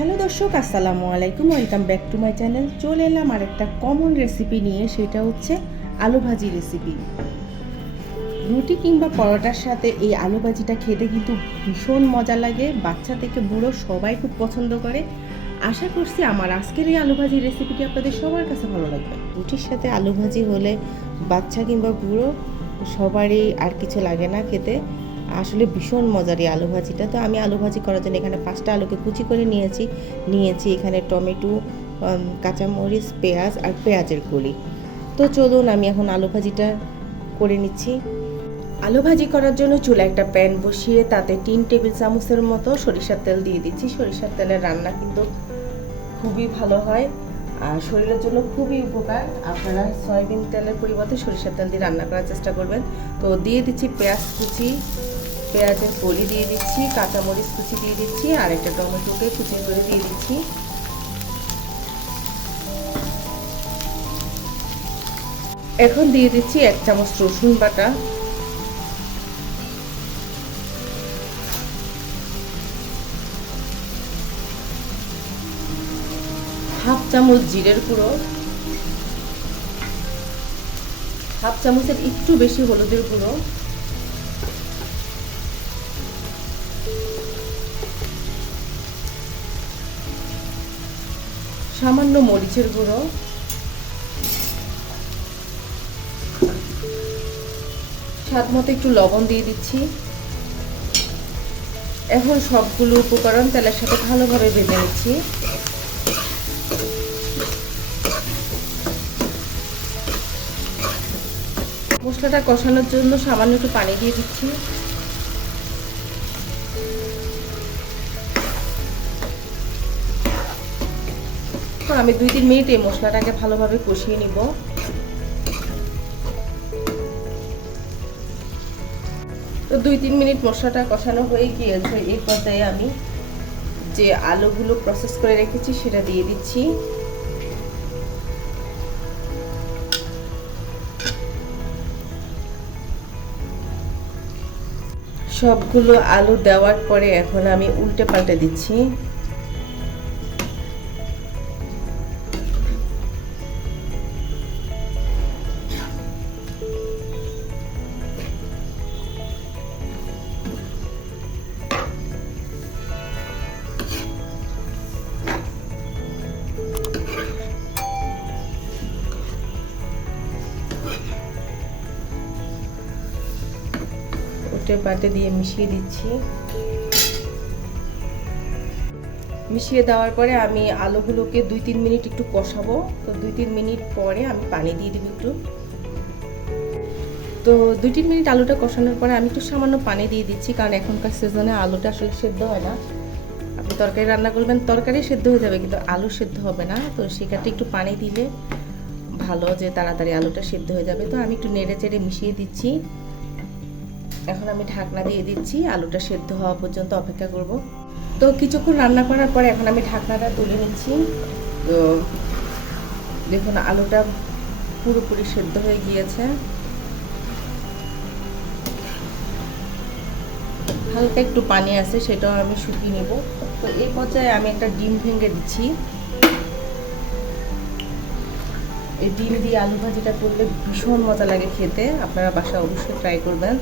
Hello দর্শক, আসসালামু আলাইকুম। Welcome back to my channel. চলে এলাম আর একটা কমন রেসিপি নিয়ে, সেটা হচ্ছে আলু ভাজি রেসিপি। রুটি কিংবা পরোটার সাথে এই আলু ভাজিটা খেতে কিন্তু ভীষণ মজা লাগে। বাচ্চা থেকে বুড়ো সবাই খুব পছন্দ করে। আশা করছি আমার আজকের এই আলু ভাজি রেসিপিটি আপনাদের সবার কাছে ভালো লাগবে। রুটির সাথে আলু ভাজি হলে বাচ্চা কিংবা বুড়ো সবারই আর কিছু লাগে না খেতে। আসলে ভীষণ মজার এই আলু ভাজিটা। তো আমি আলু ভাজি করার জন্য এখানে 5টা আলুকে কুচি করে নিয়েছি এখানে টমেটো, কাঁচামরিচ, পেঁয়াজ আর পেঁয়াজের কলি। তো চলুন আমি এখন আলু ভাজিটা করে নিচ্ছি। আলু ভাজি করার জন্য চুলা একটা প্যান বসিয়ে তাতে 3 টেবিল চামচের মতো সরিষার তেল দিয়ে দিচ্ছি। সরিষার তেলের রান্না কিন্তু খুবই ভালো হয় আর শরীরের জন্য খুবই উপকার। আপনারা সয়াবিন তেলের পরিবর্তে সরিষার তেল দিয়ে রান্না করার চেষ্টা করবেন। তো দিয়ে দিচ্ছি পেঁয়াজ কুচি, পেঁয়াজের কলি দিয়ে দিচ্ছি, কাঁচামরিচ কুচি দিয়ে দিচ্ছি আর একটা টমেটোকে কুচি করে দিয়ে দিচ্ছি। এখন দিয়ে দিচ্ছি 1 চামচ রসুন বাটা, হাফ চামচ জিরের গুঁড়ো, হাফ চামচের একটু বেশি হলুদের গুঁড়ো, সামান্য মরিচের গুঁড়ো, স্বাদ মতো একটু লবণ দিয়ে দিচ্ছি। এখন সবগুলো উপকরণ তেলের সাথে ভালোভাবে ভেজে নিচ্ছি। মশলাটা কষানোর জন্য সামান্য একটু পানি দিয়ে দিচ্ছি। তো আমি 2-3 মিনিট এই মশলাটাকে ভালোভাবে কষিয়ে নিব। তো 2-3 মিনিট মশলাটা কষানো হয়ে গিয়েছে। এই পর্যায়ে আমি যে আলুগুলো প্রসেস করে রেখেছি সেটা দিয়ে দিচ্ছি। সবগুলো আলু দেওয়ার পরে এখন আমি উল্টে পাল্টে দিচ্ছি। উল্টে পাল্টে দিয়ে মিশিয়ে দিচ্ছি। মিশিয়ে দেওয়ার পরে আমি আলুগুলোকে 2-3 মিনিট একটু কষাবো। তো 2-3 মিনিট পরে আমি পানি দিয়ে দিব একটু। তো 2-3 মিনিট আলুটা কষানোর পরে আমি একটু সামান্য পানি দিয়ে দিচ্ছি, কারণ এখনকার সিজনে আলুটা আসলে সেদ্ধ হয় না। আপনি তরকারি রান্না করবেন, তরকারি সেদ্ধ হয়ে যাবে কিন্তু আলু সেদ্ধ হবে না। তো সেক্ষেত্রে একটু পানি দিলে ভালো, যে তাড়াতাড়ি আলুটা সেদ্ধ হয়ে যাবে। তো আমি একটু নেড়ে চেড়ে মিশিয়ে দিচ্ছি। এখন আমি ঢাকনা দিয়ে দিচ্ছি, আলুটা সেদ্ধ হওয়া পর্যন্ত অপেক্ষা করব। তো কিছুক্ষণ রান্না করার পরে এখন আমি ঢাকনাটা তুলে নিচ্ছি। তো দেখুন আলুটা পুরোপুরি সেদ্ধ হয়ে গিয়েছে। হালকা একটু পানি আছে, সেটাও আমি শুকিয়ে নেব। তো এই পর্যায়ে আমি একটা ডিম ভেঙে দিচ্ছি। এই ডিম দিয়ে আলু ভাজিটা করলে ভীষণ মজা লাগে খেতে। আপনারা বাসায় অবশ্যই ট্রাই করবেন।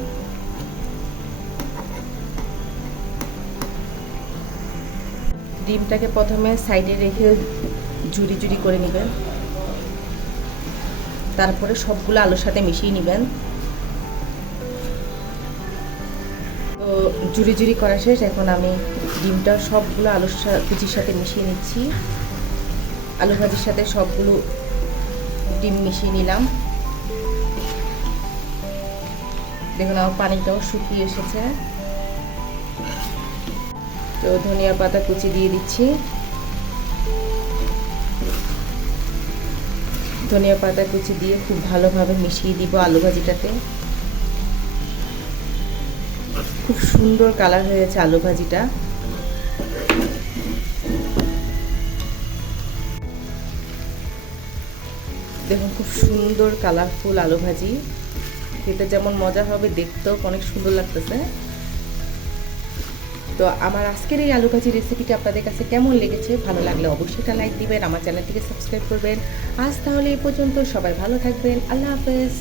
ডিমটাকে প্রথমে সাইডে রেখে ঝুরি ঝুরি করে নেবেন, তারপরে সবগুলো আলুর সাথে মিশিয়ে নেবেন। তো ঝুরি ঝুরি করা শেষ। এখন আমি ডিমটা সবগুলো আলুর কুচির সাথে মিশিয়ে নিচ্ছি। আলু ভাজির সাথে সবগুলো ডিম মিশিয়ে নিলাম। দেখুন আমার পানিটাও শুকিয়ে এসেছে। তো ধনিয়া পাতা কুচি দিয়ে দিচ্ছি। ধনিয়া পাতা কুচি দিয়ে খুব ভালোভাবে মিশিয়ে দিব আলু ভাজিটাতে। খুব সুন্দর কালার হয়েছে আলু ভাজিটা। দেখুন খুব সুন্দর কালারফুল আলু ভাজি। খেতে যেমন মজা হবে, দেখতেও অনেক সুন্দর লাগতেছে। তো আমার আজকের এই আলু ভাজি রেসিপিটা আপনাদের কাছে কেমন লেগেছে, ভালো লাগলে অবশ্যই একটা লাইক দিবেন, আমার চ্যানেলটিকে সাবস্ক্রাইব করবেন। আজ তাহলে এই পর্যন্ত, সবাই ভালো থাকবেন, আল্লাহ হাফেজ।